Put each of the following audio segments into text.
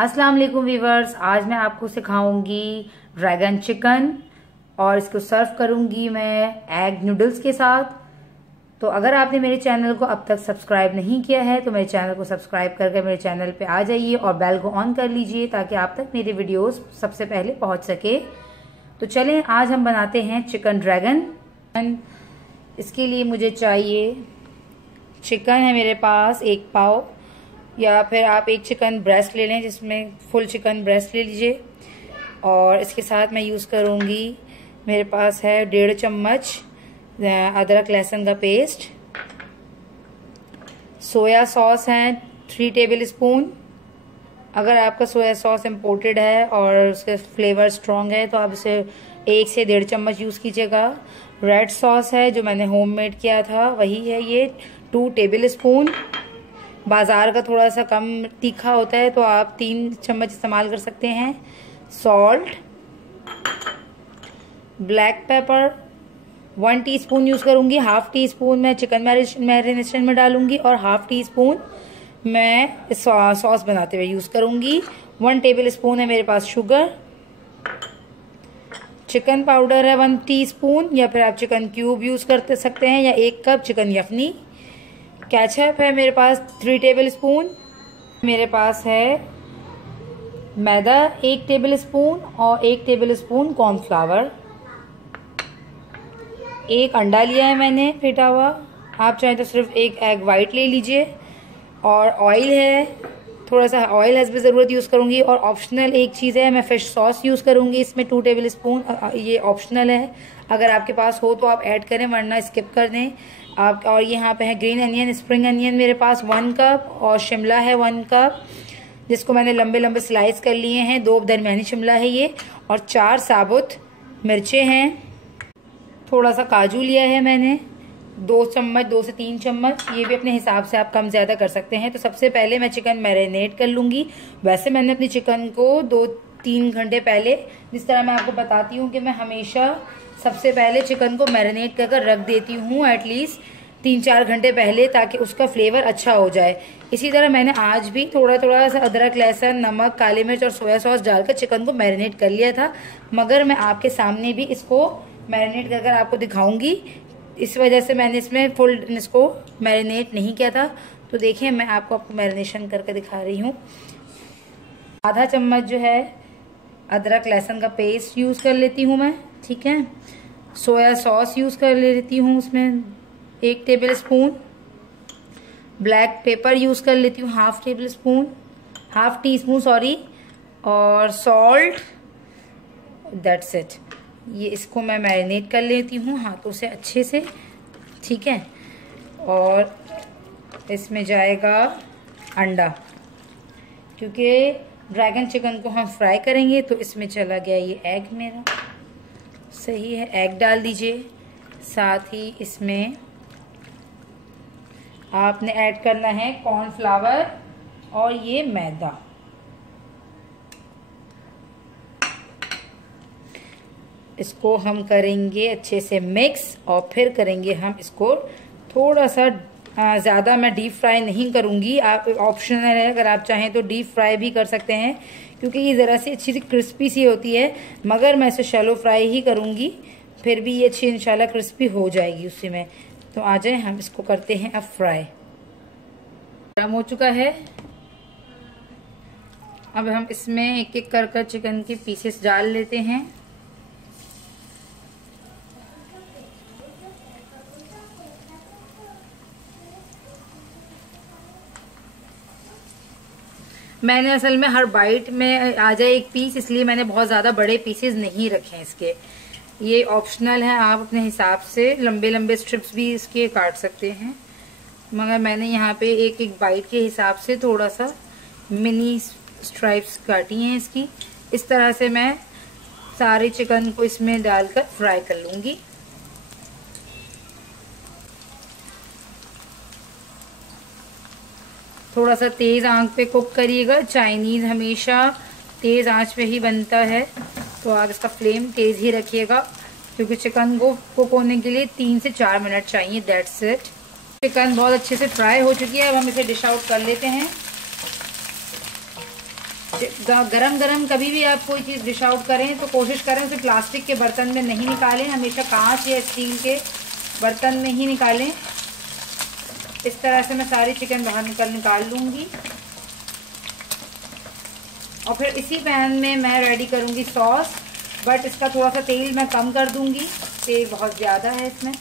अस्सलाम वालेकुम वीवर्स, आज मैं आपको सिखाऊंगी ड्रैगन चिकन और इसको सर्व करूंगी मैं एग नूडल्स के साथ। तो अगर आपने मेरे चैनल को अब तक सब्सक्राइब नहीं किया है तो मेरे चैनल को सब्सक्राइब करके मेरे चैनल पे आ जाइए और बेल को ऑन कर लीजिए ताकि आप तक मेरे वीडियोस सबसे पहले पहुंच सके। तो चलें, आज हम बनाते हैं चिकन ड्रैगन। इसके लिए मुझे चाहिए चिकन है मेरे पास 1 पाव, या फिर आप एक चिकन ब्रेस्ट ले लें, जिसमें फुल चिकन ब्रेस्ट ले लीजिए। और इसके साथ मैं यूज़ करूँगी, मेरे पास है 1.5 चम्मच अदरक लहसुन का पेस्ट। सोया सॉस है 3 टेबल स्पून। अगर आपका सोया सॉस इम्पोर्टेड है और उसका फ्लेवर स्ट्रॉन्ग है तो आप इसे 1 से 1.5 चम्मच यूज़ कीजिएगा। रेड सॉस है जो मैंने होममेड किया था, वही है ये 2 टेबल स्पून। बाज़ार का थोड़ा सा कम तीखा होता है तो आप 3 चम्मच इस्तेमाल कर सकते हैं। Salt, black pepper 1 teaspoon use करूँगी। हाफ टी स्पून मैं चिकन मैरिनेशन में डालूंगी और हाफ टी स्पून मैं सॉस बनाते हुए यूज़ करूँगी। 1 टेबल स्पून है मेरे पास शुगर। चिकन पाउडर है 1 टीस्पून, या फिर आप चिकन क्यूब यूज़ करते सकते हैं, या 1 कप चिकन यखनी। केचप है मेरे पास 3 टेबल स्पून। मेरे पास है मैदा 1 टेबल स्पून और 1 टेबल स्पून कॉर्नफ्लावर। 1 अंडा लिया है मैंने फेटा हुआ, आप चाहें तो सिर्फ 1 एग वाइट ले लीजिए। और ऑयल है, थोड़ा सा ऑयल हस्ब ज़रूरत यूज़ करूँगी। और ऑप्शनल एक चीज़ है, मैं फिश सॉस यूज़ करूँगी इसमें 2 टेबल स्पून। ये ऑप्शनल है, अगर आपके पास हो तो आप ऐड करें वरना स्किप कर दें आप। और यहाँ पे है ग्रीन अनियन, स्प्रिंग अनियन मेरे पास 1 कप, और शिमला है 1 कप जिसको मैंने लंबे लंबे स्लाइस कर लिए हैं। 2 दरमियानी शिमला है ये, और 4 साबुत मिर्चें हैं। थोड़ा सा काजू लिया है मैंने 2 चम्मच, 2 से 3 चम्मच, ये भी अपने हिसाब से आप कम ज़्यादा कर सकते हैं। तो सबसे पहले मैं चिकन मैरिनेट कर लूँगी। वैसे मैंने अपनी चिकन को 2-3 घंटे पहले, जिस तरह मैं आपको बताती हूँ कि मैं हमेशा सबसे पहले चिकन को मैरिनेट कर रख देती हूँ एटलीस्ट 3-4 घंटे पहले, ताकि उसका फ्लेवर अच्छा हो जाए। इसी तरह मैंने आज भी थोड़ा थोड़ा सा अदरक लहसुन, नमक, काली मिर्च और सोया सॉस डालकर चिकन को मैरिनेट कर लिया था, मगर मैं आपके सामने भी इसको मैरिनेट कर आपको दिखाऊंगी। इस वजह से मैंने इसमें फुल इसको मैरिनेट नहीं किया था। तो देखिए, मैं आपको मैरिनेशन करके दिखा रही हूँ। आधा चम्मच जो है अदरक लहसुन का पेस्ट यूज़ कर लेती हूँ मैं, ठीक है। सोया सॉस यूज़ कर लेती हूँ उसमें 1 table spoon. Black pepper use कर लेती हूँ हाफ टी स्पून सॉरी। और सॉल्ट, दैट्स इट। ये इसको मैं मैरिनेट कर लेती हूँ हाथों से अच्छे से, ठीक है। और इसमें जाएगा अंडा, क्योंकि ड्रैगन चिकन को हम फ्राई करेंगे। तो इसमें चला गया ये एग मेरा, सही है। एग डाल दीजिए। साथ ही इसमें आपने ऐड करना है कॉर्नफ्लावर और ये मैदा। इसको हम करेंगे अच्छे से मिक्स, और फिर करेंगे हम इसको थोड़ा सा ज़्यादा, मैं डीप फ्राई नहीं करूँगी, आप ऑप्शनल है, अगर आप चाहें तो डीप फ्राई भी कर सकते हैं, क्योंकि ये ज़रा सी अच्छी सी क्रिस्पी सी होती है। मगर मैं इसे शैलो फ्राई ही करूँगी, फिर भी ये अच्छी इंशाल्लाह क्रिस्पी हो जाएगी उसी में। तो आ जाए, हम इसको करते हैं अब फ्राई। गर्म हो चुका है। अब हम इसमें एक एक कर चिकन के पीसेस डाल लेते हैं। मैंने असल में हर बाइट में आ जाए 1 पीस, इसलिए मैंने बहुत ज़्यादा बड़े पीसेस नहीं रखे हैं इसके। ये ऑप्शनल है, आप अपने हिसाब से लंबे लंबे स्ट्रिप्स भी इसके काट सकते हैं, मगर मैंने यहाँ पे एक एक बाइट के हिसाब से थोड़ा सा मिनी स्ट्राइप्स काटी हैं इसकी। इस तरह से मैं सारे चिकन को इसमें डालकर फ्राई कर लूँगी। थोड़ा सा तेज़ आंच पे कुक करिएगा। चाइनीज़ हमेशा तेज़ आंच पे ही बनता है, तो आप इसका फ्लेम तेज़ ही रखिएगा, क्योंकि चिकन को कुक होने के लिए 3 से 4 मिनट चाहिए, दैट्स इट। चिकन बहुत अच्छे से फ्राई हो चुकी है। अब हम इसे डिश आउट कर लेते हैं। गरम गरम कभी भी आप कोई चीज़ डिश आउट करें तो कोशिश करें उसे प्लास्टिक के बर्तन में नहीं निकालें, हमेशा कांच या स्टील के बर्तन में ही निकालें। इस तरह से मैं सारी चिकन बाहर निकाल लूँगी और फिर इसी पैन में मैं रेडी करूँगी सॉस। बट इसका थोड़ा सा तेल मैं कम कर दूँगी, तेल बहुत ज़्यादा है इसमें,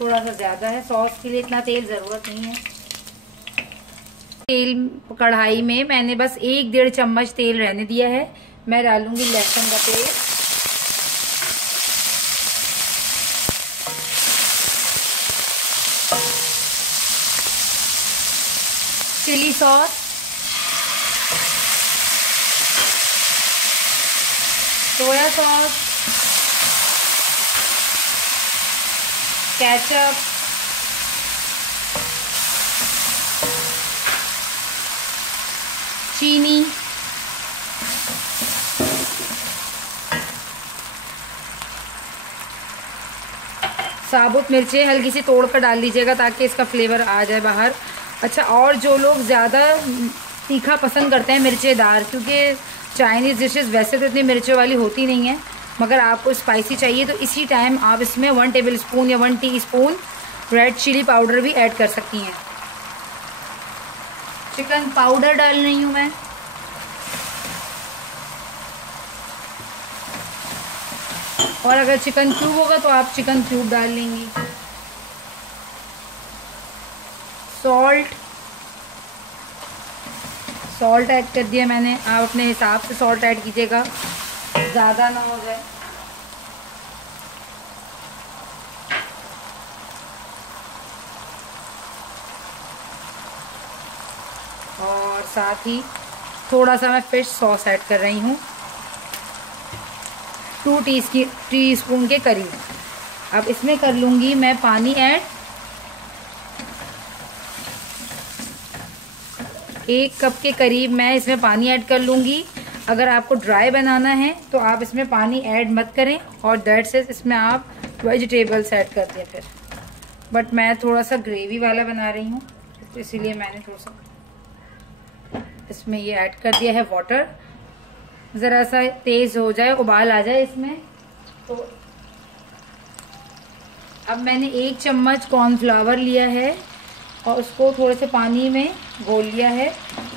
थोड़ा सा ज़्यादा है। सॉस के लिए इतना तेल ज़रूरत नहीं है। तेल कढ़ाई में मैंने बस 1-1.5 चम्मच तेल रहने दिया है। मैं डालूँगी लहसुन का पेस्ट, chilli sauce, soya sauce, ketchup, चीनी, साबुत मिर्चें हल्की सी तोड़ कर डाल दीजिएगा ताकि इसका फ्लेवर आ जाए बाहर। अच्छा, और जो लोग ज़्यादा तीखा पसंद करते हैं मिर्चेदार, क्योंकि चाइनीज़ डिशेस वैसे तो इतनी मिर्चों वाली होती नहीं है, मगर आपको स्पाइसी चाहिए तो इसी टाइम आप इसमें 1 टेबलस्पून या 1 टीस्पून रेड चिली पाउडर भी ऐड कर सकती हैं। चिकन पाउडर डाल रही हूँ मैं। और अगर चिकन क्यूब होगा तो आप चिकन क्यूब डाल लेंगी। सॉल्ट ऐड कर दिया मैंने। आप अपने हिसाब से सॉल्ट ऐड कीजिएगा, ज़्यादा ना हो जाए। और साथ ही थोड़ा सा मैं फिश सॉस ऐड कर रही हूँ, 2 टीस्पून के करीब। अब इसमें कर लूँगी मैं पानी ऐड। 1 कप के करीब मैं इसमें पानी ऐड कर लूँगी। अगर आपको ड्राई बनाना है तो आप इसमें पानी ऐड मत करें और दैट से इसमें आप वेजिटेबल्स ऐड कर दें फिर। बट मैं थोड़ा सा ग्रेवी वाला बना रही हूँ तो इसीलिए मैंने थोड़ा सा इसमें ये ऐड कर दिया है वाटर। ज़रा सा तेज़ हो जाए, उबाल आ जाए इसमें तो। अब मैंने 1 चम्मच कॉर्नफ्लावर लिया है और उसको थोड़े से पानी में घोल लिया है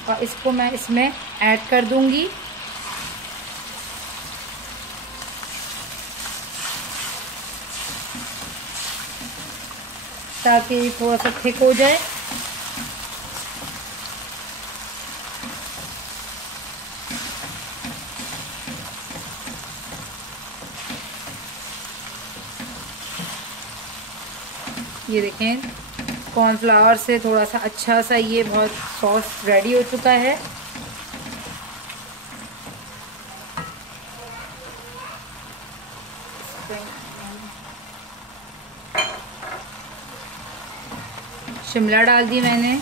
और इसको मैं इसमें ऐड कर दूंगी। ताकि थोड़ा सा थिक हो जाए। ये देखें, कॉर्नफ्लावर से थोड़ा सा अच्छा सा ये बहुत सॉस रेडी हो चुका है। शिमला डाल दी मैंने।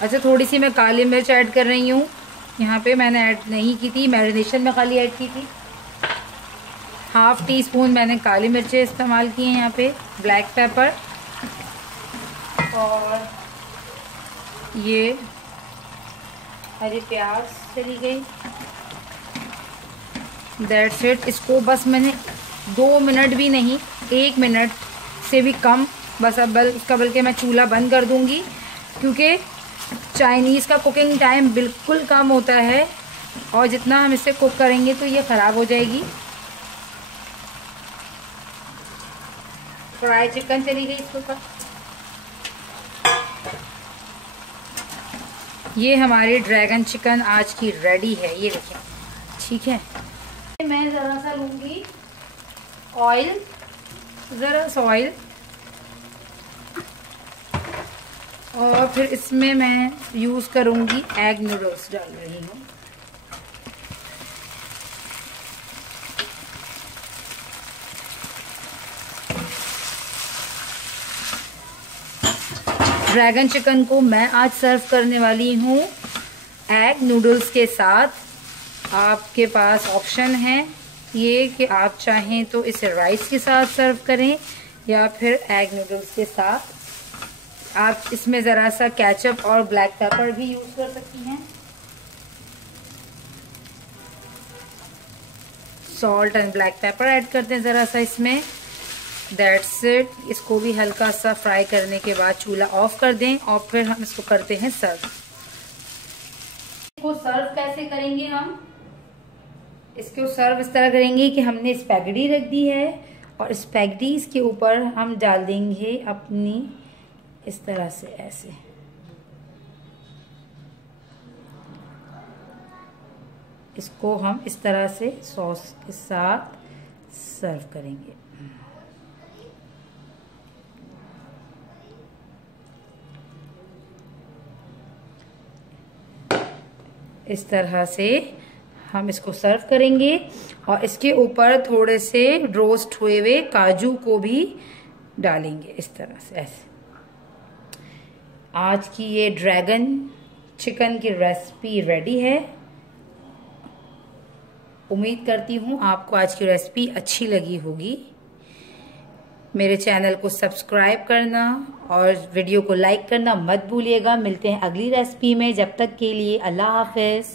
अच्छा, थोड़ी सी मैं काली मिर्च ऐड कर रही हूँ। यहाँ पे मैंने ऐड नहीं की थी, मैरिनेशन में खाली ऐड की थी। 1/2 टीस्पून मैंने काली मिर्चें इस्तेमाल की हैं यहाँ पे, ब्लैक पेपर, और ये हरी प्याज चली गई। That's it. इसको बस मैंने 2 मिनट भी नहीं, 1 मिनट से भी कम बस। अब इसका बल्कि मैं चूल्हा बंद कर दूंगी क्योंकि चाइनीज़ का कुकिंग टाइम बिल्कुल कम होता है और जितना हम इसे कुक करेंगे तो ये ख़राब हो जाएगी। फ्राई चिकन चली गई इसके ऊपर। ये हमारी ड्रैगन चिकन आज की रेडी है, ये देखिए। ठीक है, मैं ज़रा सा लूँगी ऑयल, ज़रा सा ऑयल, और फिर इसमें मैं यूज़ करूँगी एग नूडल्स डाल रही हूँ। ड्रैगन चिकन को मैं आज सर्व करने वाली हूँ एग नूडल्स के साथ। आपके पास ऑप्शन है ये कि आप चाहें तो इसे राइस के साथ सर्व करें या फिर एग नूडल्स के साथ। आप इसमें ज़रा सा केचप और ब्लैक पेपर भी यूज़ कर सकती हैं। Salt and black pepper add करते हैं ज़रा सा इसमें। That's it. इसको भी हल्का सा फ्राई करने के बाद चूल्हा ऑफ कर दें और फिर हम इसको करते हैं सर्व। इसको सर्व कैसे करेंगे हम? इसको सर्व इस तरह करेंगे कि हमने स्पैगेटी रख दी है और स्पैगेटीज के ऊपर हम डाल देंगे अपनी इस तरह से ऐसे। इसको हम इस तरह से सॉस के साथ सर्व करेंगे। इस तरह से हम इसको सर्व करेंगे और इसके ऊपर थोड़े से रोस्ट हुए हुए काजू को भी डालेंगे इस तरह से ऐसे। आज की ये ड्रैगन चिकन की रेसिपी रेडी है। उम्मीद करती हूँ आपको आज की रेसिपी अच्छी लगी होगी। मेरे चैनल को सब्सक्राइब करना और वीडियो को लाइक करना मत भूलिएगा। मिलते हैं अगली रेसिपी में। जब तक के लिए अल्लाह हाफिज़।